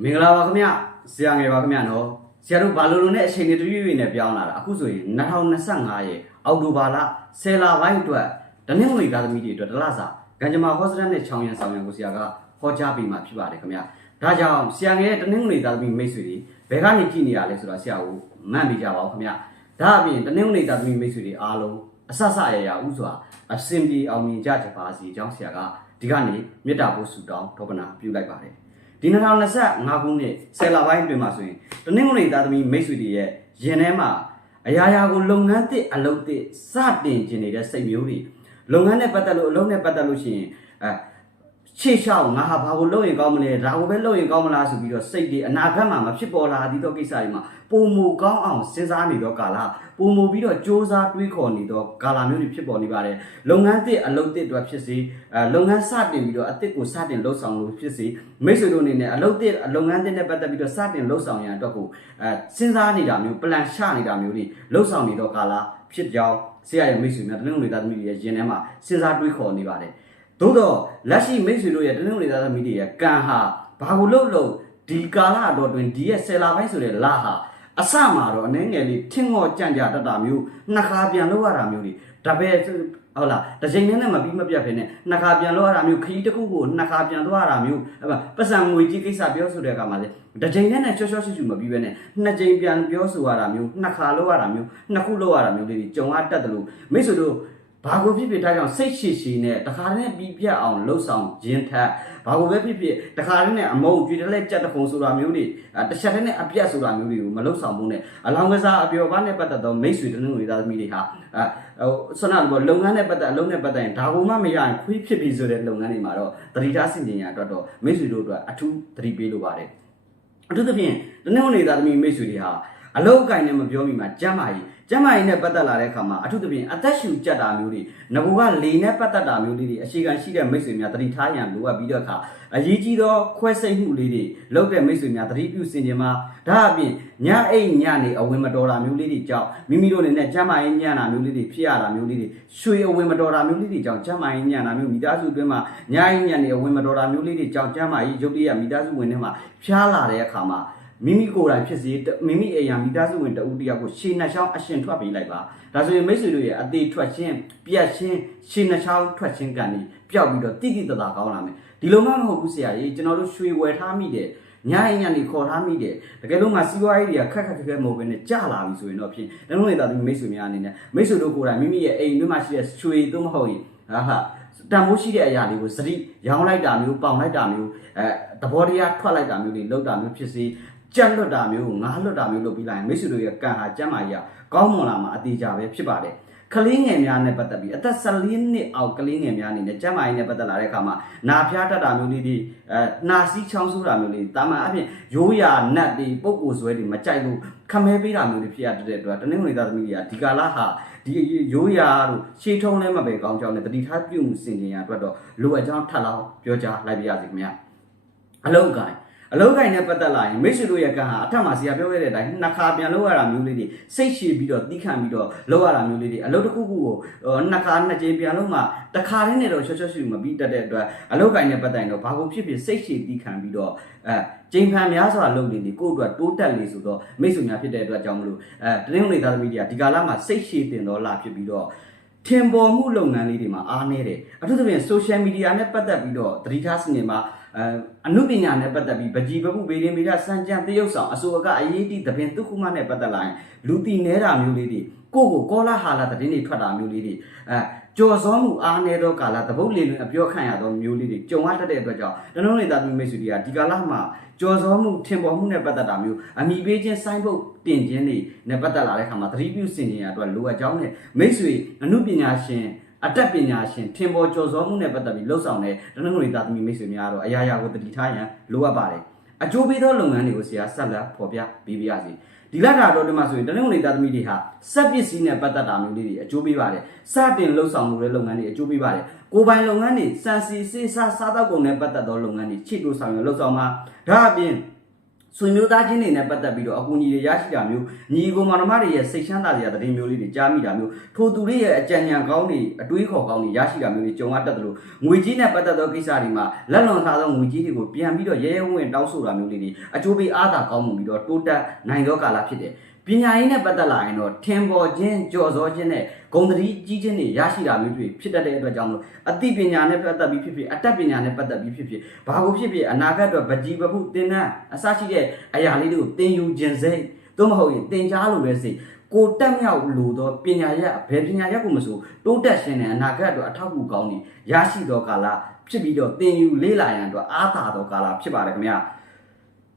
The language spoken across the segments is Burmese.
မင်္ဂလာပါခင်ဗျဆရာငယ်ပါခင်ဗျနော်ဆရာတို့ဘာလို့လို့နဲ့အချိန်တွေတရွေ့ရွေ့နဲ့ပြောင်းလာတာအခုဆိုရင်2025ရဲ့အောက်တိုဘာလ10လပိုင်းအတွက်တနင်္ဂနွေသားသမီးတွေအတွက်တလားစာကံကြမ္မာဟောစတန်နဲ့ချောင်းရံဆောင်ရံကိုဆရာကဟောကြားပေးมาဖြစ်ပါတယ်ခင်ဗျဒါကြောင့်ဆရာငယ်ရဲ့တနင်္ဂနွေသားသမီးမိတ်ဆွေတွေဘယ်ကနေကြည့်နေရလဲဆိုတာဆရာကိုမှတ်မိကြပါဦးခင်ဗျဒါအပြင်တနင်္ဂနွေသားသမီးမိတ်ဆွေတွေအားလုံးအဆဆရရဥစွာအစင်ပြေအောင်မြင်ကြကြပါစေအကြောင်းဆရာကဒီကနေ့မေတ္တာပို့ဆုတောင်းဒေါပနာပြုလိုက်ပါတယ် ဒီ2025ခုနှစ်ဆယ်လပိုင်းအတွင်းမှာဆိုရင်တနင်္ဂနွေသားသမီးမိတ်ဆွေတွေရဲ့ရင်ထဲမှာအရာရာကိုလုပ်ငန်းသစ်အလုပ်သစ်စတင်ကျင်နေတဲ့စိတ်မျိုးတွေလုပ်ငန်းနဲ့ပတ်သက်လို့အလုပ်နဲ့ပတ်သက်လို့ရှိရင်အဲ ရှေ့လျှောက်ငါဟာဘာကိုလုပ်ရင်ကောင်းမလဲဒါကိုပဲလုပ်ရင်ကောင်းမလားဆိုပြီးတော့စိတ်တွေအနာဂတ်မှာမဖြစ်ပေါ်လာသည့်တော့ကိစ္စတွေမှာပုံမူကောင်းအောင်စဉ်းစားနေတော့ကာလပုံမူပြီးတော့စ조사တွေးခေါ်နေတော့ကာလမျိုးတွေဖြစ်ပေါ်နေပါတယ်လုပ်ငန်းသစ်အလုပ်သစ်တွေဖြစ်စေအဲလုပ်ငန်းစတင်ပြီးတော့အသစ်ကိုစတင်လှုပ်ဆောင်လို့ဖြစ်စေမိတ်ဆွေတို့အနေနဲ့အလုပ်သစ်အလုပ်ငန်းသစ်နဲ့ပတ်သက်ပြီးတော့စတင်လှုပ်ဆောင်ရန်အတွက်ကိုအဲစဉ်းစားနေတာမျိုး plan ချနေတာမျိုးတွေလှုပ်ဆောင်နေတော့ကာလာဖြစ်ကြောင်းဆရာရဲ့မိတ်ဆွေများတနင်္ဂနွေသားသမီးတွေရဲ့ရင်ထဲမှာစဉ်းစားတွေးခေါ်နေပါတယ် သို့တော့လက်ရှိမိတ်ဆွေတို့ရဲ့တနင်္ဂနွေသားသမီးတွေရဲ့ကံဟာဘာကိုလှုပ်လို့ဒီကာလအတော်တွင်ဒီရဲ့ဆယ်လပိုင်းဆိုတဲ့လဟာအစမှာတော့အနေငယ်လေးထင်ငေါ်ကြံ့ကြတတ်တာမျိုးနှစ်ခါပြန်လောက်ရတာမျိုးတွေဒါပဲဟုတ်လားတစ်ချိန်နဲ့မပြီးမပြတ်ဖ ೇನೆ နှစ်ခါပြန်လောက်ရတာမျိုးခရီးတစ်ခုကိုနှစ်ခါပြန်သွားရတာမျိုးအဲ့ပါပတ်စံငွေကြီးကိစ္စပြောဆိုတဲ့အခါမှာလေတစ်ချိန်နဲ့နဲ့ချောချောချွချွမပြီးပဲနဲ့နှစ်ချိန်ပြန်ပြောဆိုရတာမျိုးနှစ်ခါလောက်ရတာမျိုးနှစ်ခုလောက်ရတာမျိုးလေးတွေကြုံရတတ်တယ်လို့မိတ်ဆွေတို့ ဘာကိုဖြစ်ဖြစ်ဒါကြောင့်စိတ်ရှိရှိနဲ့တခါတည်းပြီးပြတ်အောင်လှုပ်ဆောင်ခြင်းထက်ဘာကိုပဲဖြစ်ဖြစ်တခါတည်းနဲ့အမုံကြွေတလဲကြက်တခုံဆိုတာမျိုးတွေအဲတစ်ချက်တည်းနဲ့အပြတ်ဆိုတာမျိုးတွေကိုမလှုပ်ဆောင်ဘူးနဲ့အလောင်းကစားအပျော်ပါးနဲ့ပတ်သက်သောမိတ်ဆွေတနင်္ဂနွေသားသမီးတွေဟာအဲဟိုဆွမ်းနာဘောလုပ်ငန်းနဲ့ပတ်သက်အလုပ်နဲ့ပတ်သက်ရင်ဒါကိုမှမရရင်ခွေးဖြစ်ပြီဆိုတဲ့လုပ်ငန်းတွေမှာတော့တတိထားစင်ကြင်ရအတွက်တော့မိတ်ဆွေတို့အတွက်အထူးသတိပေးလိုပါတယ်အထူးသဖြင့်တနင်္ဂနွေသားသမီးမိတ်ဆွေတွေဟာအလောက်အကင်နဲ့မပြောမိမှာကျမ်းမာရေးကျမ်းမာရေးနဲ့ပတ်သက်လာတဲ့အခါမှာအထူးသဖြင့်အသက်ရှူကြက်တာမျိုးတွေငကူကလေနဲ့ပတ်သက်တာမျိုးလေးတွေအရှိခံရှိတဲ့မိတ်ဆွေများတတိထားရန်လိုအပ်ပြီးတော့အခါအရေးကြီးသောခွဲစိတ်မှုလေးတွေလုပ်တဲ့မိတ်ဆွေများတတိပြုစင်ကြင်မှာဒါအပြင်ညအိတ်ညနေအဝင်မတော်တာမျိုးလေးတွေကြောင့်မိမိတို့အနေနဲ့ကျမ်းမာရေးညံ့တာမျိုးလေးတွေဖြစ်ရတာမျိုးလေးတွေရွှေအဝင်မတော်တာမျိုးလေးတွေကြောင့်ကျမ်းမာရေးညံ့တာမျိုးမိသားစုအတွင်းမှာညအိတ်ညံ့နေအဝင်မတော်တာမျိုးလေးတွေကြောင့်ကျမ်းမာရေးရုပ်တရက်မိသားစုဝင်တွေမှာဖျားလာတဲ့အခါမှာ မိမိကိုယ်တိုင်ဖြစ်စေမိမိအိမ်ယာမိသားစုဝင်တဦးတယောက်ကိုရှေးနှချောင်းအရှင်ထွက်ပေးလိုက်ပါဒါဆိုရင်မိတ်ဆွေတို့ရဲ့အသေးထွက်ခြင်းပြက်ခြင်းရှေးနှချောင်းထွက်ခြင်းကန်ဒီပျောက်ပြီးတော့တိတိတသာကောင်းလာမယ်ဒီလိုမှမဟုတ်ဘူးဆရာကြီးကျွန်တော်တို့ရွှေဝယ်ထားမိတယ်ညအိမ်ညနေခေါ်ထားမိတယ်တကယ်လို့မှစီးပွားရေးတွေကခက်ခက်ခက်ခက်မဟုတ်ဘဲနဲ့ကြာလာပြီဆိုရင်တော့ဖြင့်တလုံးနေတာသူမိတ်ဆွေများအနေနဲ့မိတ်ဆွေတို့ကိုယ်တိုင်မိမိရဲ့အိမ်တွင်းမှာရှိတဲ့ရွှေသို့မဟုတ်ရင်ဟာဟာတန်ဖိုးရှိတဲ့အရာလေးကိုစတိရောင်းလိုက်တာမျိုးပေါင်လိုက်တာမျိုးအဲသဘောတရားထွက်လိုက်တာမျိုးတွေလောက်တာမျိုးဖြစ်စေ ကြက်လွတ်တာမျိုးငါးလွတ်တာမျိုးလုပ်ပြီးလိုက်ရင်မိတ်ဆွေတို့ရဲ့ကံဟာကျမ်းမာကြီးကကောင်းမွန်လာမှာအသေးကြပဲဖြစ်ပါတယ်ကလေးငယ်များနဲ့ပတ်သက်ပြီးအသက်14နှစ်အောက်ကလေးငယ်များအနေနဲ့ကျမ်းမာရေးနဲ့ပတ်သက်လာတဲ့အခါမှာနာဖျားတတ်တာမျိုးလေးတွေအဲနာစီးချောင်းဆိုးတာမျိုးလေးတာမန်အပြင်ရိုးရာနတ်တွေပုပ်ကိုဆွဲတွေမကြိုက်လို့ခမဲပေးတာမျိုးတွေဖြစ်ရတဲ့အတွက်တနင်္ဂနွေသားသမီးတွေကဒီကာလဟာဒီရိုးရာတို့ရှေးထုံးလည်းမပဲကောင်းကြောင်းနဲ့တတိထားပြုမှုစင်ကြင်ရအတွက်တော့လိုအပ်ကြောင်းထပ်လောင်းပြောကြားလိုက်ပါရစေခင်ဗျာအလုံးကိုင်း အလုံးကိုင်းနဲ့ပတ်သက်လာရင်မိတ်ဆွေတို့ရဲ့ကံဟာအထက်မှာဆရာပြောခဲ့တဲ့အတိုင်းနှစ်ခါပြန်လောက်ရတာမျိုးလေးတွေစိတ်ရှည်ပြီးတော့တီးခံပြီးတော့လောက်ရတာမျိုးလေးတွေအလုံးတစ်ခုခုကိုနှစ်ခါနှစ်ကြိမ်ပြန်လို့မှတစ်ခါတည်းနဲ့တော့ချောချောရှူမပြီးတတ်တဲ့အတွက်အလုံးကိုင်းနဲ့ပတ်သက်ရင်တော့ဘာကိုဖြစ်ဖြစ်စိတ်ရှည်တီးခံပြီးတော့အဲကျိန်ဖန်များစွာလုပ်နေနေကိုယ့်အတွက်တိုးတက်လေဆိုတော့မိတ်ဆွေများဖြစ်တဲ့အတွက်ကြောင့်မလို့အဲတနင်္ဂနွေသားသမီးတွေကဒီကာလမှာစိတ်ရှည်တင်တော့လာဖြစ်ပြီးတော့ထင်ပေါ်မှုလုပ်ငန်းလေးတွေမှာအားနည်းတယ်အထူးသဖြင့် social media နဲ့ပတ်သက်ပြီးတော့သတိထားစနေမှာ အဲအနုပညာနဲ့ပတ်သက်ပြီးပကြီးပပုဘေးရင်မိရစံကြံတရုပ်ဆောင်အစိုးရကအရေးတီးသဖြင့်သူခုမနဲ့ပတ်သက်လာရင်လူတီနေတာမျိုးလေးတွေကိုကိုကောလာဟာလာတဲ့င်းတွေထွက်တာမျိုးလေးတွေအဲကြော်စောမှုအားနည်းသောကာလသဘုတ်လေလွင်အပြောခံရသောမျိုးလေးတွေကြုံရတတ်တဲ့အတွက်ကြောင့်တနုံးနေတာသမီးမိတ်ဆွေတွေကဒီကာလမှာကြော်စောမှုထင်ပေါ်မှုနဲ့ပတ်သက်တာမျိုးအမိပေးခြင်းစိုင်းပုတ်တင်ခြင်းတွေနဲ့ပတ်သက်လာတဲ့ခါမှာသတိပြုစင်ခြင်းရအတွက်လိုအပ်ကြောင်းနဲ့မိတ်ဆွေအနုပညာရှင် အတတ်ပညာရှင်ထင်ပေါ်ကျော်စောမှုနဲ့ပတ်သက်ပြီးလှုပ်ဆောင်တဲ့တနင်္ဂနွေသားသမီးမိတ်ဆွေများတော့အရာရာကိုတတိထားရန်လိုအပ်ပါတယ်အကျိုးပေးသောလုပ်ငန်းတွေကိုဆရာဆက်လက်ဖော်ပြပေးပါရစေဒီလက်တာတော့ဒီမှာဆိုရင်တနင်္ဂနွေသားသမီးတွေဟာစက်ပစ္စည်းနဲ့ပတ်သက်တာမျိုးလေးတွေအကျိုးပေးပါတယ်စတင်လှုပ်ဆောင်မှုတဲ့လုပ်ငန်းတွေအကျိုးပေးပါတယ်ကိုပိုင်လုပ်ငန်းတွေစံစီစေးစားစားတောက်ကုန်နဲ့ပတ်သက်သောလုပ်ငန်းတွေချိတိုးဆောင်ရလှုပ်ဆောင်မှာဒါအပြင် ဆွေမျိုးသားချင်းတွေနဲ့ပတ်သက်ပြီးတော့အကူအညီတွေရရှိတာမျိုးညီကိုမောင်နှမတွေရဲ့စိတ်ချမ်းသာစရာသတင်းမျိုးလေးတွေကြားမိတာမျိုးထိုသူတွေရဲ့အကြံဉာဏ်ကောင်းတွေအတွေးခေါ်ကောင်းတွေရရှိတာမျိုးတွေကြုံရတတ်တယ်လို့ငွေကြီးနဲ့ပတ်သက်သောကိစ္စတွေမှာလက်လွန်ထားသောငွေကြီးတွေကိုပြန်ပြီးတော့ရဲရဲဝံ့ဝံ့တောင်းဆိုတာမျိုးလေးတွေအကျိုးပေးအားသာကောင်းမှုပြီးတော့တိုးတက်နိုင်သောကာလဖြစ်တယ်ပညာရေးနဲ့ပတ်သက်လာရင်တော့ထင်ပေါ်ခြင်းကြော်စောခြင်းနဲ့ ဂုံတတိကြီးခြင်းတွေရရှိတာမျိုးတွေဖြစ်တတ်တဲ့အတွက်ကြောင့်မလို့အသိပညာနဲ့ပတ်သက်ပြီးဖြစ်ဖြစ်အတတ်ပညာနဲ့ပတ်သက်ပြီးဖြစ်ဖြစ်ဘာကိုဖြစ်ဖြစ်အနာဂတ်အတွက်ဗကြီးပခုသင်တန်းအစရှိတဲ့အရာလေးတွေကိုသင်ယူခြင်းစိတ်သို့မဟုတ်ရင်သင်ကြားလို့ပဲစိတ်ကိုတက်မြောက်လို့တော့ပညာရက်ဘယ်ပညာရက်ကိုမဆိုတိုးတက်ရှင်တဲ့အနာဂတ်အတွက်အထောက်အကူကောင်းနေရရှိသောကာလဖြစ်ပြီးတော့သင်ယူလေးလာရန်အတွက်အားသာသောကာလဖြစ်ပါတယ်ခင်ဗျာ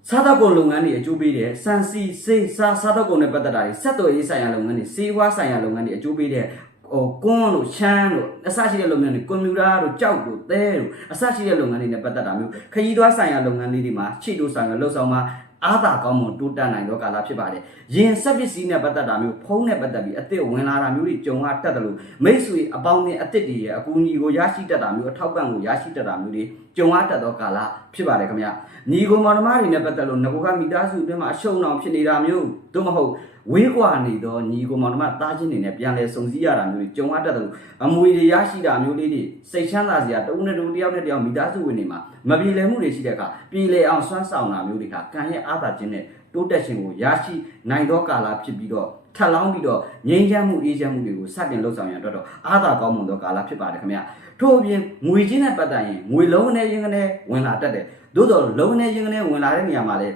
စားတော့ကုန်လုပ်ငန်းတွေအကျိုးပေးတယ်စံစီစေးစားစားတော့ကုန်နဲ့ပတ်သက်တာတွေစက်တော်ရေးဆိုင်ရာလုပ်ငန်းတွေစေဝါဆိုင်ရာလုပ်ငန်းတွေအကျိုးပေးတယ်ဟိုကွန်းတို့ရှမ်းတို့အစရှိတဲ့လုပ်ငန်းတွေကွန်ပျူတာတို့ကြောက်တို့သဲတို့အစရှိတဲ့လုပ်ငန်းတွေနဲ့ပတ်သက်တာမျိုးခရီးသွားဆိုင်ရာလုပ်ငန်းလေးတွေမှာခြေတို့ဆိုင်ရာလှုပ်ဆောင်မှာ အားသာကောင်းမွန်တိုးတက်နိုင်သောကာလဖြစ်ပါတယ်။ယင်ဆက်ပစ္စည်းနဲ့ပတ်သက်တာမျိုးဖုံးနဲ့ပတ်သက်ပြီးအစ်စ်ဝင်လာတာမျိုးတွေကြုံရတတ်တယ်လို့မိတ်ဆွေအပေါင်းနဲ့အစ်စ်တွေရဲ့အကူအညီကိုရရှိတတ်တာမျိုးအထောက်ပံ့ကိုရရှိတတ်တာမျိုးတွေကြုံရတတ်သောကာလဖြစ်ပါတယ်ခင်ဗျ။ညီကိုမောင်နှမတွေနဲ့ပတ်သက်လို့ငကိုကမိသားစုအတွင်းမှာအရှုံးအောင်ဖြစ်နေတာမျိုးတို့မဟုတ် ဝေးကွာနေသောညီကိုမောင်နှမသားချင်းတွေနဲ့ပြန်လဲစုံစည်းရတာမျိုးတွေကြုံရတတ်တယ်လို့အမွေတွေရရှိတာမျိုးလေးတွေစိတ်ချမ်းသာစရာတဦးနဲ့တဦးတယောက်နဲ့တယောက်မိသားစုဝင်တွေမှာမပြေလည်မှုတွေရှိတဲ့အခါပြေလည်အောင်စွမ်းဆောင်တာမျိုးတွေကကံရဲ့အားသာခြင်းနဲ့တိုးတက်ခြင်းကိုရရှိနိုင်သောကာလဖြစ်ပြီးတော့ထပ်လောင်းပြီးတော့ငြိမ်းချမ်းမှုအေးချမ်းမှုတွေကိုစတင်လှုပ်ဆောင်ရန်အတွက်တော့အားသာကောင်းမွန်သောကာလဖြစ်ပါတယ်ခင်ဗျထို့အပြင်ငွေချင်းနဲ့ပတ်သက်ရင်ငွေလုံးနဲ့ရင်းကနေဝင်လာတတ်တယ်သို့တော်လုံးနဲ့ရင်းကနေဝင်လာတဲ့နေရာမှာလည်း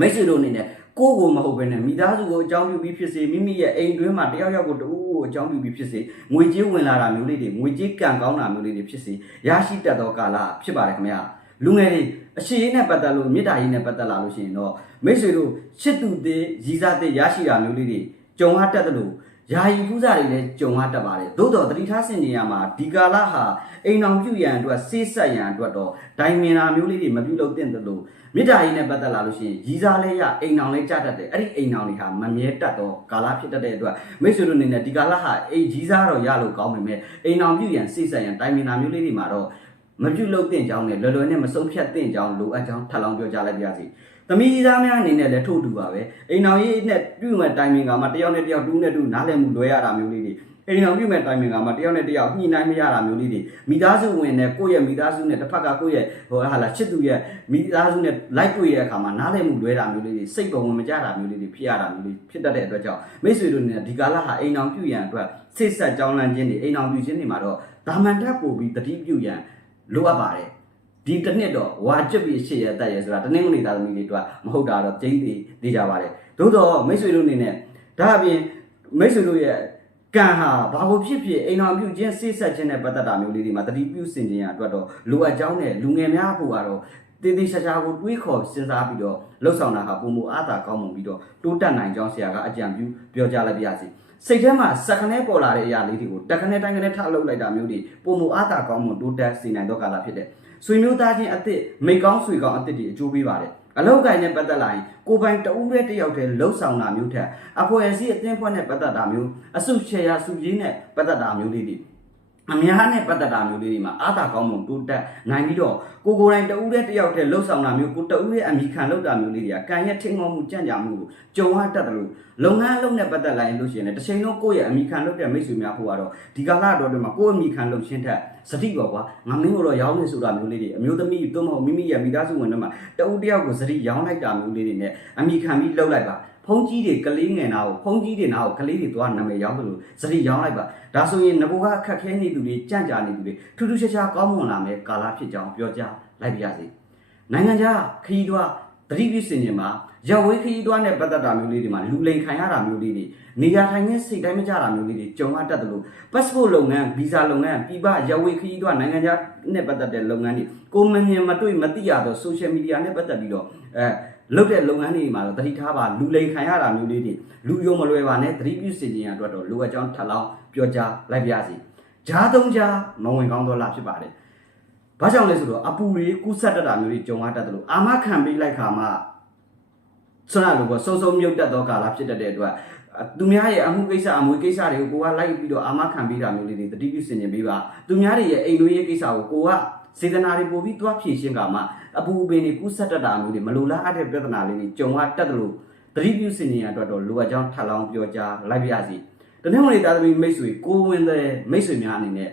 မိတ်ဆွေတို့အနေနဲ့ ကိုယ့်ကိုမဟုတ်ဘဲနဲ့မိသားစုကိုအကြောင်းပြုပြီးဖြစ်စေမိမိရဲ့အိမ်တွင်းမှာတယောက်ယောက်ကိုတူကိုအကြောင်းပြုပြီးဖြစ်စေငွေကြေးဝင်လာတာမျိုးလေးတွေငွေကြေးကံကောင်းတာမျိုးလေးတွေဖြစ်စေရရှိတတ်သောကာလဖြစ်ပါတယ်ခင်ဗျာလူငယ်တွေအရှိရေးနဲ့ပတ်သက်လို့မေတ္တာရေးနဲ့ပတ်သက်လာလို့ရှိရင်တော့မိတ်ဆွေတို့ချစ်သူသေးရည်စားသေးရရှိတာမျိုးလေးတွေကြုံရတတ်တယ်လို့ ယာယီကူးစားတွေလည်းကြုံရတတ်ပါတယ်သို့တော်တတိထားစင်နေရမှာဒီကာလဟာအိမ်အောင်ပြုရန်အတွက်စေးဆက်ရန်အတွက်တော့ဒိုင်မင်နာမျိုးလေးတွေမပြုလုပ်သင့်တယ်လို့မေတ္တာရေးနဲ့ပတ်သက်လာလို့ရှိရင်ရီစားလဲရအိမ်အောင်လဲကြတတ်တယ်အဲ့ဒီအိမ်အောင်တွေဟာမမြဲတတ်တော့ကာလဖြစ်တတ်တဲ့အတွက်မိတ်ဆွေတို့အနေနဲ့ဒီကာလဟာအိမ်ရီစားတော့ရလို့ကောင်းပေမဲ့အိမ်အောင်ပြုရန်စိတ်ဆက်ရန်တိုင်မင်နာမျိုးလေးတွေမှာတော့မပြုလုပ်သင့်ကြောင်းနဲ့လွယ်လွယ်နဲ့မဆုံးဖြတ်သင့်ကြောင်းလိုအပ်ကြောင်းထပ်လောင်းပြောကြားလိုက်ပါရစေ။ သမီးသားများအနေနဲ့လည်းထို့တူပါပဲ။အိမ်အောင်ရေးနဲ့ပြုမဲ့တိုင်မင်ကမှာတယောက်နဲ့တယောက်တူးနဲ့တူးနားလည်မှုလွဲရတာမျိုးလေးတွေအိမ်အောင်ပြုမဲ့တိုင်မင်ကမှာတယောက်နဲ့တယောက်ညှိနှိုင်းမရတာမျိုးလေးတွေမိသားစုဝင်နဲ့ကိုယ့်ရဲ့မိသားစုနဲ့တစ်ဖက်ကကိုယ့်ရဲ့ဟိုဟာလာချစ်သူရဲ့မိသားစုနဲ့လိုက်တွေ့ရတဲ့အခါမှာနားလည်မှုလွဲတာမျိုးလေးတွေစိတ်ပုံဝင်မကြတာမျိုးလေးတွေဖြစ်ရတာမျိုးလေးဖြစ်တတ်တဲ့အတွက်ကြောင့်မိတ်ဆွေတို့နဲ့ဒီကာလဟာအိမ်အောင်ပြုရန်အတွက်စိတ်ဆက်ကြောင်းလန့်ခြင်းတွေအိမ်အောင်ပြုခြင်းတွေမှာတော့ဒါမှန်တက်ပို့ပြီးတတိပြုရန်လိုအပ်ပါတယ် ဒီတစ်နှစ်တော့ဝါကျက်ပြီးရှေ့ရတက်ရဆိုတာတနင်္ဂနွေသားသမီးတွေအတွက်မဟုတ်တာတော့ကျင်းသေးသေးကြပါတယ်သို့တော့မိတ်ဆွေတို့အနေနဲ့ဒါအပြင်မိတ်ဆွေတို့ရဲ့ကံဟာဘာလို့ဖြစ်ဖြစ်အိမ်တော်ပြုခြင်းစိတ်ဆက်ခြင်းနဲ့ပတ်သက်တာမျိုးလေးတွေမှာတတိပြုစင်ခြင်းရအတွက်တော့လိုအပ်ကြောင်းနဲ့လူငယ်များဖို့ကတော့တည်တည်ရှာရှာကိုတွေးခေါ်စဉ်းစားပြီးတော့လှုပ်ဆောင်တာဟာပုံမအားသာကောင်းမှုပြီးတော့တိုးတက်နိုင်ကြောင်းဆရာကအကြံပြုပြောကြားလိုက်ပါရစေစိတ်ထဲမှာစက်ခနဲပေါ်လာတဲ့အရာလေးတွေကိုတက်ခနဲတိုင်းခနဲထလှုပ်လိုက်တာမျိုးတွေပုံမအားသာကောင်းမှုတိုးတက်စေနိုင်တော့ကာလဖြစ်တဲ့ ဆွေမျိုးသားချင်းအစ်စ်မိကောင်းဆွေကောင်းအစ်စ်တွေအကျိုးပေးပါတယ်အလောက်ကိုင်းနဲ့ပတ်သက်လာရင်ကိုပိုင်တဦးရဲ့တယောက်တည်းလှုပ်ဆောင်တာမျိုးထက်အဖွဲ့အစည်းအသင်းဖွဲ့နဲ့ပတ်သက်တာမျိုးအစုချေရစုကြီးနဲ့ပတ်သက်တာမျိုးလေးတွေအများနဲ့ပတ်သက်တာမျိုးလေးတွေမှာအားသာကောင်းမှုတိုးတက်နိုင်ပြီးတော့ကိုကိုယ်တိုင်တဦးရဲ့တယောက်တည်းလှုပ်ဆောင်တာမျိုးကိုတဦးရဲ့အမိခံလှုပ်တာမျိုးလေးတွေကကံရဲ့ထင်မောမှုကြံ့ကြာမှုကိုကြုံရတတ်တယ်လို့လုပ်ငန်းအလုပ်နဲ့ပတ်သက်လာရင်လို့ရှိရင်လည်းတစ်ချိန်လုံးကိုယ့်ရဲ့အမိခံလှုပ်တဲ့မိတ်ဆွေများဖို့ကတော့ဒီကာလတော်တွေမှာကိုယ့်အမိခံလှုပ်ခြင်းထက် စတိပေါ့ကွာငါမင်းတို့တော့ရောင်းနေဆိုတာမျိုးလေးတွေအမျိုးသမီးတို့မဟုတ်မိမိရဲ့မိသားစုဝင်တွေမှာတဦးတယောက်ကိုစတိရောင်းလိုက်တာမျိုးလေးတွေနဲ့အမိခံပြီးလှုပ်လိုက်ပါဖုံးကြီးတွေကလေးငယ်နာကိုဖုံးကြီးတွေနာကိုကလေးတွေသွားနာမည်ရောင်းတယ်လို့စတိရောင်းလိုက်ပါဒါဆိုရင်ငကိုကအခက်ခဲနေသူတွေကြံ့ကြာနေသူတွေထူးထူးခြားခြားကောင်းမွန်လာမယ်ကာလဖြစ်ကြောင်းပြောကြားလိုက်ပါရစေနိုင်ငံခြားခရီးသွားတတိပြုစင်ခြင်းမှာ ရဝေးခရီးသွားနဲ့ပတ်သက်တာမျိုးလေးတွေမှာလူလိန်ခံရတာမျိုးလေးတွေနေရာထိုင်နေစိတ်တိုင်းမကြတာမျိုးလေးတွေကြုံရတတ်တယ်လို့ passport လုပ်ငန်း visa လုပ်ငန်းပြည်ပရဝေးခရီးသွားနိုင်ငံခြားနဲ့ပတ်သက်တဲ့လုပ်ငန်းတွေကိုမမြင်မတွေ့မသိရတော့ social media နဲ့ပတ်သက်ပြီးတော့အဲလုပ်တဲ့လုပ်ငန်းတွေမှာတော့တတိထားပါလူလိန်ခံရတာမျိုးလေးတွေလူယုံမလွယ်ပါနဲ့တတိပြုစင်ခြင်းအတွက်တော့လိုအပ်ကြောင်းထပ်လောင်းပြောကြားလိုက်ပါရစေဂျားသုံးကြားမဝင်ကောင်းတော့လားဖြစ်ပါတယ်ဘာကြောင့်လဲဆိုတော့အပူတွေကူးဆက်တတ်တာမျိုးတွေကြုံရတတ်တယ်လို့အာမခံပေးလိုက်ခါမှ ဆွမ်းရလို့ပေါ့စုံစုံမြုပ်တတ်သောကာလဖြစ်တတ်တဲ့အတွက်သူများရဲ့အမှုကိစ္စအမွေကိစ္စတွေကိုကိုကလိုက်ပြီးတော့အာမခံပေးတာမျိုးလေးတွေတတိပြုစင်ကျင်ပေးပါသူများတွေရဲ့အိမ်တွင်းရေးကိစ္စကိုကိုကစေတနာတွေပို့ပြီးတွားဖြည့်ရှင်းကမှအပူပင်တွေကူးဆက်တတ်တာမျိုးတွေမလိုလားအပ်တဲ့ပြဿနာလေးတွေကြုံရတတ်တယ်လို့သတိပြုစင်ကြရအတွက်တော့လိုအပ်ကြောင်းထပ်လောင်းပြောကြားလိုက်ပါရစီတနင်္ဂနွေသားသမီးမိတ်ဆွေကိုဝင်တဲ့မိတ်ဆွေများအနေနဲ့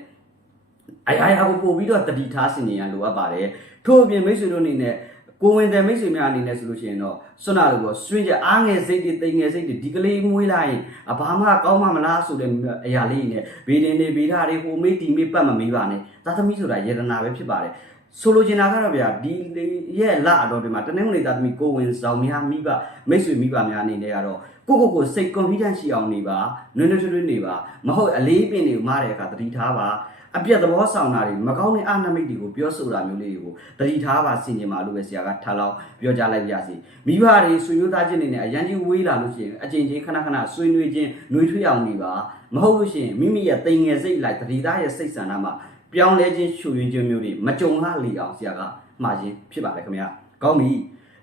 အရာရာကိုပို့ပြီးတော့တတိထားစင်ကြရလိုအပ်ပါတယ်ထို့အပြင်မိတ်ဆွေတို့အနေနဲ့ ကိုဝင်တဲ့မိတ်ဆွေများအနေနဲ့ဆိုလို့ရှိရင်တော့စွနာလို့ပေါ့ဆွင့်ကြအားငယ်စိတ်တွေတိမ်ငယ်စိတ်တွေဒီကလေးမွေးလိုက်ရင်အဘာမှကောင်းမှမလားဆိုတဲ့အရာလေးနဲ့ဘေးဒင်းတွေဘေးဓာတွေဟိုမေးတီမေးပတ်မမေးပါနဲ့သာသမီဆိုတာယေဒနာပဲဖြစ်ပါတယ်ဆိုလိုချင်တာကတော့ဗျာဒီရဲ့လအတော်ဒီမှာတနင်္ဂနွေသားသမီးကိုဝင်ဆောင်များမိဘမိတ်ဆွေမိဘများအနေနဲ့ကတော့ကိုကိုကိုစိတ် confidence ရှိအောင်နေပါနွေးနွေးထွေးထွေးနေပါမဟုတ်အလေးပင်တွေကိုမားတဲ့အခါတတိထားပါ အပြက်သဘောဆောင်တာတွေမကောင်းတဲ့အာနမိတ်တွေကိုပြောဆိုတာမျိုးလေးတွေကိုတတိထားပါစင်ကြင်ပါလို့ပဲဆရာကထားလောက်ပြောကြားလိုက်ပါစီမိဘတွေဆွေမျိုးသားချင်းတွေနဲ့အရန်ကြီးဝေးလာလို့ရှိရင်အချိန်ချင်းခဏခဏဆွေးနွေးချင်းနှွေးထွေးအောင်နေပါမဟုတ်လို့ရှိရင်မိမိရဲ့တိမ်ငယ်စိတ်လိုက်တတိသားရဲ့စိတ်ဆန္ဒမှာပြောင်းလဲခြင်းရှူရင်းခြင်းမျိုးတွေမကြုံလှလေအောင်ဆရာကမှားခြင်းဖြစ်ပါတယ်ခင်ဗျာကောင်းပြီ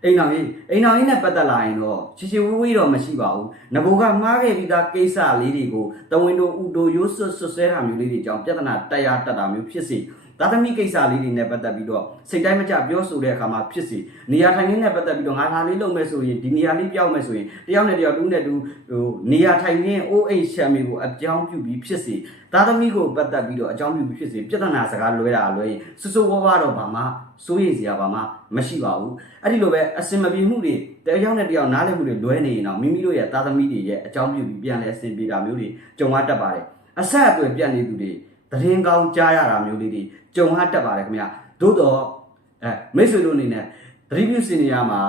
အိမ်တော်ကြီးအိမ်တော်ကြီးနဲ့ပတ်သက်လာရင်တော့ချီချီဝေးဝေးတော့မရှိပါဘူးငကိုကမှားခဲ့ပြီးသားကိစ္စလေးတွေကိုတဝင်းတို့ဥတို့ရိုးဆွတ်ဆွတ်ဆွဲတာမျိုးလေးတွေကြောင့်ပြဿနာတက်ရတက်တာမျိုးဖြစ်စေ သာသမီကိစ္စလေးတွေနဲ့ပတ်သက်ပြီးတော့စိတ်တိုင်းမကြပြောဆိုတဲ့အခါမှာဖြစ်စီနေရာထိုင်ခင်းနဲ့ပတ်သက်ပြီးတော့ငါဒါလေးလုပ်မယ်ဆိုရင်ဒီနေရာလေးပြောင်းမယ်ဆိုရင်တယောက်နဲ့တယောက်တူးနဲ့တူဟိုနေရာထိုင်ခင်းအိုးအိမ်ရှမ်းမီကိုအကြောင်းပြုပြီးဖြစ်စီသာသမီကိုပတ်သက်ပြီးတော့အကြောင်းပြုပြီးဖြစ်စီပြဿနာစကားလွဲတာလွဲရင်စစိုးဝါးဝါတော့ဘာမှစိုးရိမ်စရာဘာမှမရှိပါဘူးအဲ့ဒီလိုပဲအစင်မပြေမှုတွေတယောက်နဲ့တယောက်နားလည်မှုတွေလွဲနေရင်တော့မိမိတို့ရဲ့သာသမီတွေရဲ့အကြောင်းပြုပြီးပြန်လဲအစင်ပြေတာမျိုးတွေကြုံရတတ်ပါတယ်အဆက်အသွယ်ပြတ်နေသူတွေသတင်းကောင်းကြားရတာမျိုးလေးတွေ ကြုံရတတ်ပါတယ်ခင်ဗျာသို့တော့အဲမိတ်ဆွေတို့အနေနဲ့သတိပြုစင်နေရမှာ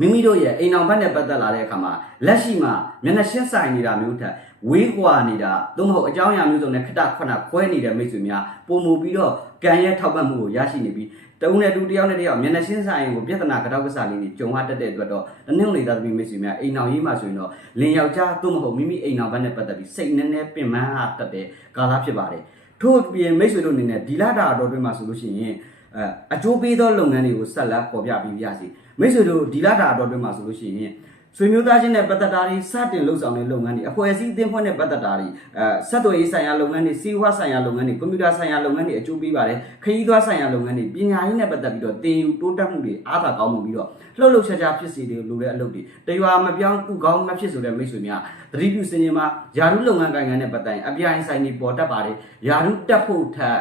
မိမိတို့ရဲ့အိမ်အောင်ဘက်နဲ့ပတ်သက်လာတဲ့အခါမှာလက်ရှိမှာမျက်နှာရှင်းဆိုင်နေတာမျိုးထက်ဝေးကွာနေတာသို့မဟုတ်အကြောင်းအရာမျိုးစုံနဲ့ခက်တာခွနာခွဲနေတဲ့မိတ်ဆွေများပုံမူပြီးတော့ကံရဲ့ထောက်ပံ့မှုကိုရရှိနေပြီးတဦးနဲ့တူတယောက်နဲ့တယောက်မျက်နှာရှင်းဆိုင်ကိုပြဿနာကြောက်ကစားလေးတွေကြုံရတတ်တဲ့အတွက်တော့တနင်္ဂနွေသားသမီးမိတ်ဆွေများအိမ်အောင်ရေးမှဆိုရင်တော့လင်ယောက်ျားသို့မဟုတ်မိမိအိမ်အောင်ဘက်နဲ့ပတ်သက်ပြီးစိတ်နည်းနည်းပင်ပန်းအားတတ်တဲ့ကာလဖြစ်ပါတယ် ထို့ပြင်မိတ်ဆွေတို့အနေနဲ့ဒီလာတာတော်တွင်မှာဆိုလို့ရှိရင်အဲအကျိုးပေးသောလုပ်ငန်းတွေကိုဆက်လက်ပေါ်ပြပြီးပြစီမိတ်ဆွေတို့ဒီလာတာတော်တွင်မှာဆိုလို့ရှိရင် ဆွေမျိုးသားချင်းနဲ့ပတ်သက်တာတွေစတင်လှုပ်ဆောင်တဲ့လုပ်ငန်းတွေအဖွဲ့အစည်းအသင်းဖွဲ့နဲ့ပတ်သက်တာတွေအဲဆက်သွယ်ရေးဆိုင်ရာလုပ်ငန်းတွေစီးပွားဆိုင်ရာလုပ်ငန်းတွေကွန်ပျူတာဆိုင်ရာလုပ်ငန်းတွေအကျိုးပေးပါတယ်ခရီးသွားဆိုင်ရာလုပ်ငန်းတွေပညာရေးနဲ့ပတ်သက်ပြီးတော့တင်ယူတိုးတက်မှုတွေအားသာကောင်းမှုပြီးတော့လှုပ်လှုပ်ရှားရှားဖြစ်စီတွေလိုတဲ့အလုပ်တွေတရွာမပြောင်းသူကောင်းမဖြစ်ဆိုတဲ့မိတ်ဆွေများသတိပြုစင်ရင်မှာယာရုလုပ်ငန်းကိုင်ငံနဲ့ပတ်သက်ရင်အပြိုင်ဆိုင်တွေပေါ်တတ်ပါတယ်ယာရုတက်ဖို့ထက်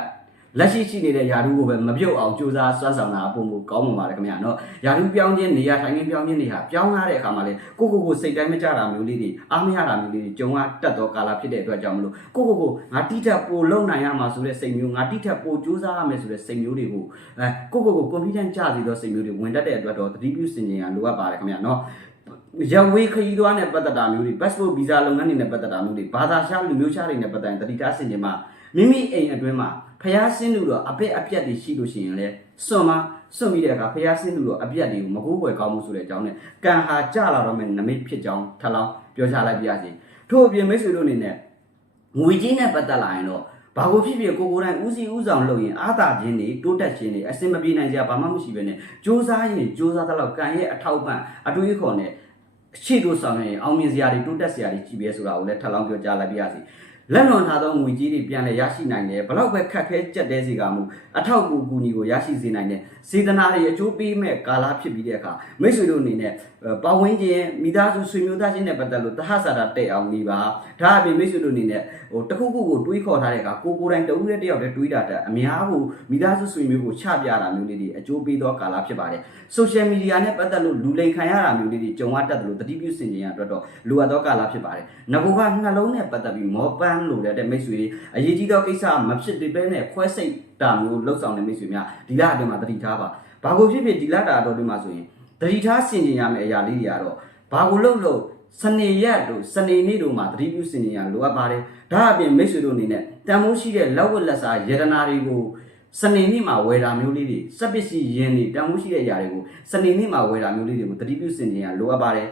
လက်ရှိရှိနေတဲ့ယာရုကိုပဲမပြုတ်အောင်ကြိုးစားစွမ်းဆောင်တာအပုံကိုကောင်းမှာပါတယ်ခင်ဗျာနော်ယာရုပြောင်းခြင်းနေရာထိုင်ခြင်းပြောင်းခြင်းတွေဟာပြောင်းလာတဲ့အခါမှာလေကိုကိုကိုစိတ်တိုင်းမကြတာမျိုးလေးတွေအားမရတာမျိုးလေးတွေကြုံရတတ်သောကာလဖြစ်တဲ့အတွက်ကြောင့်မလို့ကိုကိုကိုငါတိထက်ပိုလုံနိုင်ရမှာဆိုတဲ့စိတ်မျိုးငါတိထက်ပိုကြိုးစားရမယ်ဆိုတဲ့စိတ်မျိုးတွေကိုအဲကိုကိုကို confidence ကြစေသောစိတ်မျိုးတွေဝင်တတ်တဲ့အတွက်တော့သတိပြုစင်ကြင်ရလိုအပ်ပါတယ်ခင်ဗျာနော်ရဝေးခရီးသွားနဲ့ပတ်သက်တာမျိုးတွေ passport visa လုပ်ငန်းတွေနဲ့ပတ်သက်တာမျိုးတွေဘာသာရှားလူမျိုးရှားတွေနဲ့ပတ်သက်ရင်တတိထားစင်ကြင်မှာမိမိအိမ်အတွင်းမှာ ဖျားဆင်းလို့တော့အပက်အပြက်တွေရှိလို့ရှိရင်လေစွန့်မစွန့်ပြီးတဲ့အခါဖျားဆင်းလို့တော့အပြက်တွေကိုမကိုးကွယ်ကောင်းမှုဆိုတဲ့အကြောင်းနဲ့ကံဟာကြလာတော့မယ်နမိတ်ဖြစ်ကြောင်းထပ်လောင်းပြောချလိုက်ပြရစီထို့အပြင်မိတ်ဆွေတို့အနေနဲ့ငွေကြီးနဲ့ပတ်သက်လာရင်တော့ဘာကိုဖြစ်ဖြစ်ကိုကိုယ်တိုင်ဦးစီးဦးဆောင်လုပ်ရင်အာသာခြင်းတွေတိုးတက်ခြင်းတွေအစင်မပြေနိုင်ကြဘာမှမရှိဘဲနဲ့စ조사ရင်စ조사တဲ့လောက်ကံရဲ့အထောက်ပံ့အတွေးခေါ်နဲ့ရှေ့တို့ဆောင်ရင်အောင်မြင်စရာတွေတိုးတက်စရာတွေကြီးပဲဆိုတာကိုလည်းထပ်လောင်းပြောကြားလိုက်ပြရစီ လက်လွန်ထားသောငွေကြေးတွေပြန်လည်ရရှိနိုင်တယ်ဘလောက်ပဲခက်ခဲကြက်တဲစီကမှုအထောက်အကူကူညီကိုရရှိစေနိုင်တယ်စေတနာတွေအကျိုးပေးမဲ့ကာလဖြစ်ပြီးတဲ့အခါမိတ်ဆွေတို့အနေနဲ့ပတ်ဝန်းကျင်မိသားစုဆွေမျိုးသားချင်းနဲ့ပတ်သက်လို့တဟဆာတာတဲ့အောင်နေပါဒါအပြင်မိတ်ဆွေတို့အနေနဲ့ဟိုတခုခုကိုတွေးခေါ်ထားတဲ့အခါကိုကိုယ်တိုင်တဦးတည်းတယောက်တည်းတွေးတာတက်အများကိုမိသားစုဆွေမျိုးကိုချပြတာမျိုးလေးတွေအကျိုးပေးသောကာလဖြစ်ပါတယ်ဆိုရှယ်မီဒီယာနဲ့ပတ်သက်လို့လူလိမ်ခံရတာမျိုးလေးတွေကြုံရတတ်တယ်လို့တတိပြုစင်ကြင်ရအတွက်တော့လိုအပ်သောကာလဖြစ်ပါတယ်ငကူကနှလုံးနဲ့ပတ်သက်ပြီးမောပန်းလို့တဲ့မိတ်ဆွေတွေအရေးကြီးသောကိစ္စမဖြစ်သေးပဲနဲ့ခွဲစိတ်တာမျိုးလှုပ်ဆောင်တဲ့မိတ်ဆွေများဒီလအတွင်းမှာတတိထားပါဘာကိုဖြစ်ဖြစ်ဒီလတာအတော်အတွင်းမှာဆိုရင်တတိထားစင်ကြင်ရမယ့်အရာလေးတွေကတော့ဘာကိုလှုပ်လို့စနေရက်တို့စနေနေ့တို့မှာသတိပြုစင်ကြင်ရလိုအပ်ပါတယ်ဒါအပြင်မိတ်ဆွေတို့အနေနဲ့တန်မိုးရှိတဲ့လက်ဝတ်လက်စားယတနာတွေကိုစနေနေ့မှာဝယ်တာမျိုးလေးတွေစက်ပစ္စည်းရင်းတွေတန်ဖိုးရှိတဲ့အရာတွေကိုစနေနေ့မှာဝယ်တာမျိုးလေးတွေကိုတတိပြုစင်ကြင်ရလိုအပ်ပါတယ်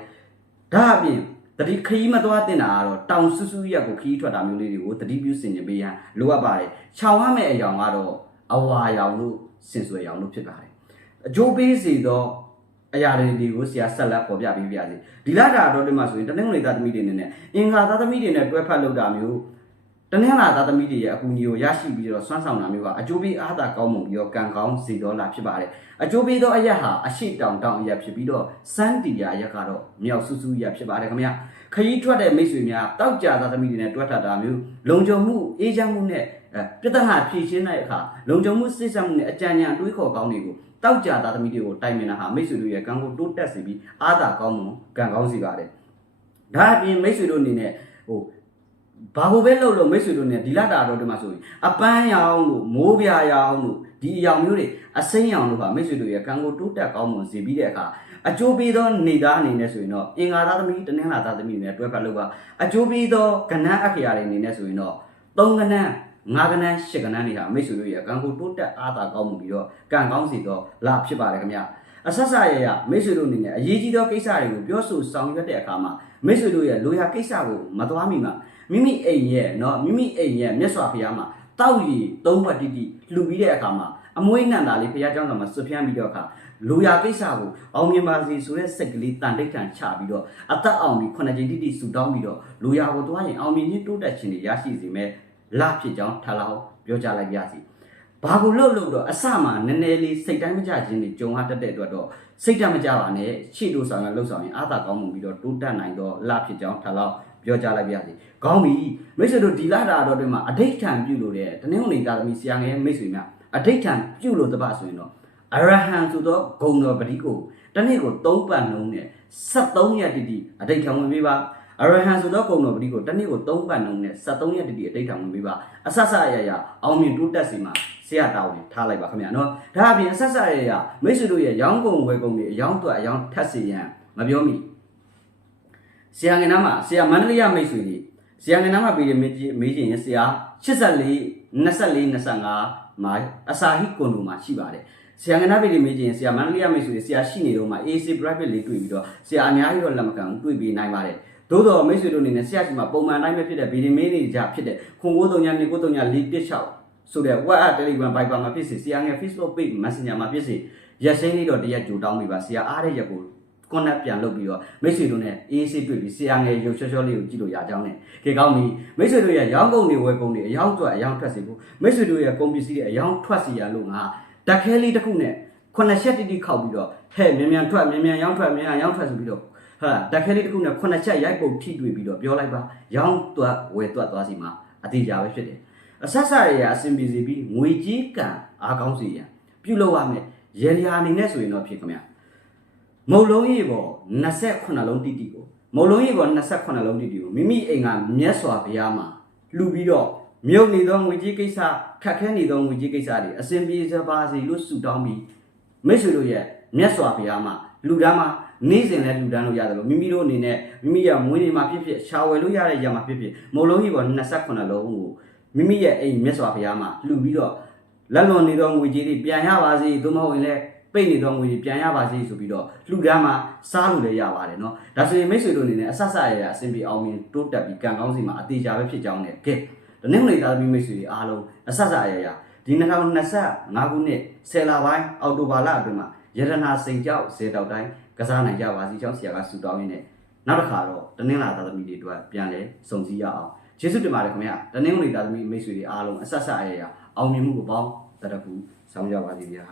ဒါအပြင် တတိခရီးမသွားတင်တာကတော့တောင်ဆူဆူရက်ကိုခရီးထွက်တာမျိုးလေးတွေကိုတတိပြုစင်ကြင်ပေးရန်လိုအပ်ပါတယ်ခြောင်ရမယ့်အယောင်ကတော့အဝါရောင်လို့စင်ဆွဲရောင်လို့ဖြစ်ပါတယ်အကျိုးပေးစေသောအရာတွေတွေကိုဆရာဆက်လက်ပေါ်ပြပေးပြစီဒီလာတာတော့ဒီမှာဆိုရင်တနင်္ဂနွေသားသမီးတွေနေနဲ့အင်္ဂါသားသမီးတွေနဲ့တွဲဖက်လုပ်တာမျိုး တနင်္လာသားသမီးတွေရဲ့အကူအညီကိုရရှိပြီးတော့ဆွမ်းဆောင်တာမျိုးကအကျိုးပေးအားသာကောင်းမွန်ပြီးတော့ကံကောင်းစေတော်လာဖြစ်ပါတယ်အကျိုးပေးသောအရက်ဟာအရှိတောင်တောင်အရက်ဖြစ်ပြီးတော့စန်းတီယာအရက်ကတော့မြောက်ဆူဆူရက်ဖြစ်ပါတယ်ခင်ဗျာခရီးထွက်တဲ့မိတ်ဆွေများတောက်ကြသားသမီးတွေနဲ့တွဲထပ်တာမျိုးလုံခြုံမှုအေးချမ်းမှုနဲ့အဲပြဿနာဖြေရှင်းတဲ့အခါလုံခြုံမှုစိတ်ဆက်မှုနဲ့အကြံဉာဏ်တွေးခေါ်ကောင်းတွေကိုတောက်ကြသားသမီးတွေကိုတိုင်ပင်တာဟာမိတ်ဆွေတို့ရဲ့ကံကိုတိုးတက်စေပြီးအားသာကောင်းမွန်ကံကောင်းစေပါတယ်ဒါအပြင်မိတ်ဆွေတို့အနေနဲ့ဟို ဘာကိုပဲလုပ်လို့မိတ်ဆွေတို့ ਨੇ ဒီလာတာတော့ဒီမှာဆိုရင်အပန်းရောင်လို့မိုးပြာရောင်လို့ဒီအရောင်မျိုးတွေအစိမ်းရောင်လို့ပါမိတ်ဆွေတို့ရဲ့ကံကိုတိုးတက်ကောင်းမွန်စေပြီးတဲ့အခါအကျိုးပေးသောနေသားအနေနဲ့ဆိုရင်တော့အင်္ဂါသားသမီးတနင်္လာသားသမီးတွေနဲ့တွဲဖက်လို့ပါအကျိုးပေးသောကဏ္ဍအခရာတွေအနေနဲ့ဆိုရင်တော့၃ကဏ္ဍ၅ကဏ္ဍ၈ကဏ္ဍတွေဟာမိတ်ဆွေတို့ရဲ့ကံကိုတိုးတက်အားသာကောင်းမှုပြီးတော့ကံကောင်းစေသောလာဖြစ်ပါတယ်ခင်ဗျအဆက်ဆက်ရရမိတ်ဆွေတို့အနေနဲ့အရေးကြီးသောကိစ္စတွေကိုပြောဆိုဆောင်ရွက်တဲ့အခါမှာမိတ်ဆွေတို့ရဲ့လိုရာကိစ္စကိုမသွားမိမှာ မိမိအိမ်ရဲ့เนาะမိမိအိမ်ရဲ့မြတ်စွာဘုရားမှာတောက်ရည်သုံးဘတ်တိတိလှူပြီးတဲ့အခါမှာအမွေးနန္တာလေးဘုရားကျောင်းတော်မှာဆွဖြန်းပြီးတော့အခါလူရကိစ္စကိုအောင်မြင်ပါစေဆိုတဲ့စိတ်ကလေးတန်တိတ်ထန်ချပြီးတော့အသက်အောင်ပြီးခုနှစ်ကြိမ်တိတိဆူတောင်းပြီးတော့လူရကိုတွားရင်အောင်မြင်ခြင်းတိုးတက်ခြင်းတွေရရှိစေမဲ့လဖြစ်ကြောင်းထလာအောင်ပြောကြလိုက်ပါစီဘာကိုလှုပ်လို့တော့အစမှနည်းနည်းလေးစိတ်တိုင်းမကြခြင်းတွေကြုံရတတ်တဲ့အတွက်တော့စိတ်တမကြပါနဲ့ရှေ့တို့ဆောင်ရလှုပ်ဆောင်ရင်အာသာကောင်းမှုပြီးတော့တိုးတက်နိုင်တော့လဖြစ်ကြောင်းထလာအောင် ပြောကြလိုက်ပါရစေ။ ကောင်းပြီ။မိတ်ဆွေတို့ဒီလာတာတော့တွင်မှာအဋိဋ္ဌံပြုလို့တဲ့တနင်္ဂနွေသားသမီးဆရာငယ်မိတ်ဆွေများအဋိဋ္ဌံပြုလို့တပတ်ဆိုရင်တော့အရဟံဆိုတော့ဂုံတော်ပတိကိုတနေ့ကို3ပတ်နှုံးနဲ့73ရက်တိတိအဋိဋ္ဌံဝင်ပေးပါအရဟံဆိုတော့ဂုံတော်ပတိကိုတနေ့ကို3ပတ်နှုံးနဲ့73ရက်တိတိအဋိဋ္ဌံဝင်ပေးပါအဆဆရရအောင်မြင်တိုးတက်စီမှာဆရာတာဝန်ထားလိုက်ပါခင်ဗျာနော်ဒါအပြင်အဆက်ဆက်ရရမိတ်ဆွေတို့ရဲ့ရောင်းကုန်ဝယ်ကုန်တွေအယောင်းတွက်အယောင်းထက်စီရန်မပြောမိဆရာငယ်နာမှာဆရာမန္တလေးရမိတ်ဆွေကြီး ဆရာငယ်နာမှာပြည်တယ်မေးကြီးမေးချင်ရင်ဆရာ84 24 25မှာအစာဟိကွန်ဒိုမှာရှိပါတယ်ဆရာငယ်နာပြည်တယ်မေးချင်ရင်ဆရာမန္တလေးရမိတ်ဆွေဆရာရှိနေတော့မှာ AC private လေးတွေ့ပြီးတော့ဆရာအများကြီးတော့လက်မခံဘူးတွေ့ပြီးနိုင်ပါတယ်သို့တော်မိတ်ဆွေတို့အနေနဲ့ဆရာကြီးမှာပုံမှန်တိုင်းပဲဖြစ်တဲ့ဗီဒီမင်းတွေကြဖြစ်တဲ့ခွန်ကိုးတုံညာနေကိုးတုံညာလေးတစ်ချောက်ဆိုတဲ့ WhatsApp Telegram Viber မှာဖြစ်စေဆရာငယ် Facebook Page Messenger မှာဖြစ်စေရက်စိမ့်လေးတော့တရက်ကြိုတောင်းပေးပါဆရာအားတဲ့ရက်ကို connect ပြန်လုပ်ပြီးတော့မိတ်ဆွေတို့နဲ့အေးဆေးတွေ့ပြီးဆရာငယ်ရုပ်ချောချောလေးကိုကြည့်လို့ရကြောင်းနဲ့ခေကောင်းပြီမိတ်ဆွေတို့ရဲ့ရောင်းကုန်တွေဝယ်ကုန်တွေအယောင်းအတွက်အယောင်းထွက်စီဖို့မိတ်ဆွေတို့ရဲ့ကုန်ပစ္စည်းတွေအယောင်းထွက်စီရလို့ငါတက်ခဲလေးတစ်ခုနဲ့ခုနှစ်ချက်တိတိခောက်ပြီးတော့ဟဲ့မြန်မြန်ထွက်မြန်မြန်ရောင်းထွက်မြန်မြန်ရောင်းထွက်ဆိုပြီးတော့ဟာတက်ခဲလေးတစ်ခုနဲ့ခုနှစ်ချက်ရိုက်ပုံထိတွေ့ပြီးတော့ပြောလိုက်ပါရောင်းတွက်ဝယ်တွက်သွားစီမှာအတိအကျပဲဖြစ်တယ်အဆက်ဆက်ရရအဆင်ပြေစီပြီးငွေကြီးကံအားကောင်းစီရန်ပြုလုပ်ရမယ်ရေရာအနေနဲ့ဆိုရင်တော့ဖြစ်ခမညာ မုတ်လုံးရေပေါ်28လုံးတိတိကိုမုတ်လုံးရေပေါ်28လုံးတိတိကိုမိမိအိမ်ကမြတ်စွာဘုရားမှာလှူပြီးတော့မြုပ်နေသောငွေကြီးကိစ္စခက်ခဲနေသောငွေကြီးကိစ္စတွေအစဉ်ပြေစပါစေလို့ဆုတောင်းပြီးမိတ်ဆွေတို့ရဲ့မြတ်စွာဘုရားမှာလူတန်းမှာနေ့စဉ်လဲလူတန်းလို့ရတယ်လို့မိမိတို့အနေနဲ့မိမိရဲ့မွေးနေ့မှာဖြစ်ဖြစ်ရှာဝယ်လို့ရတဲ့ရမှာဖြစ်ဖြစ်မုတ်လုံးရေပေါ်28လုံးကိုမိမိရဲ့အိမ်မြတ်စွာဘုရားမှာလှူပြီးတော့လက်လွန်နေသောငွေကြီးတွေပြန်ရပါစေသို့မဟုတ်ရင်လည်း ပိတ်နေသောငွေတွေပြန်ရပါစေဆိုပြီးတော့လှူဒန်းမှာစားလို့လည်းရပါတယ်เนาะဒါဆိုရင်မိတ်ဆွေတို့အနေနဲ့အဆက်ဆက်ရရအဆင်ပြေအောင်မြင်တိုးတက်ပြီးကံကောင်းစီမှာအသေးချာပဲဖြစ်ကြောင်းနဲ့ကဲဒီနေ့နေ့သားသမီးမိတ်ဆွေတွေအားလုံးအဆက်ဆက်ရရဒီ2025ခုနှစ်ဆယ်လပိုင်းအောက်တိုဘာလအတွင်းမှာရတနာစိန်ကြောက်ဇေတောက်တိုင်းကစားနိုင်ကြပါစီကြောင်းဆရာကဆူတောင်းရင်းနဲ့နောက်တစ်ခါတော့တနင်္လာသားသမီးတွေအတွက်ပြန်လဲစုံစည်းရအောင်ကျေးဇူးတင်ပါတယ်ခင်ဗျာတနင်္ဂနွေသားသမီးမိတ်ဆွေတွေအားလုံးအဆက်ဆက်ရရအောင်မြင်မှုကိုပေါင်းတရဖူဆောင်ကြပါစီဗျာ